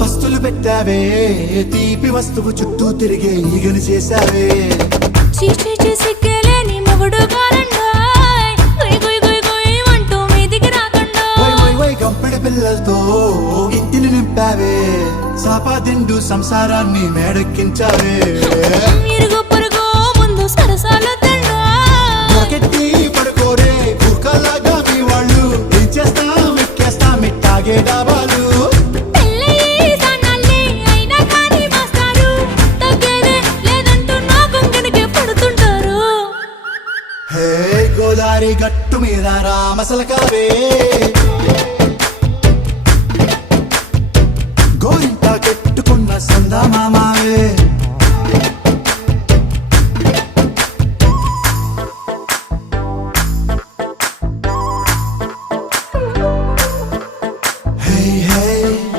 పస్తులు పెట్టావే తీపి వస్తువు చుట్టూ తిరిగే ఈగని చేశావే. సిగ్గలేని మొగుడు గంపెడి పిల్లలతో ఇంటిని నింపావే. సాపాదిండు సంసారాన్ని మేడెక్కించావే. ముందు సరసాల పడుకోరే కుక్కలాగా మీ వాళ్ళు. ఏం చేస్తాం ఎక్కేస్తాం ఇట్టాగే డాబాలు. హే గోదారి గట్టు మీద రామసలకావే గోరింత కెట్టుకున్న సందా మామావే Hey, hey.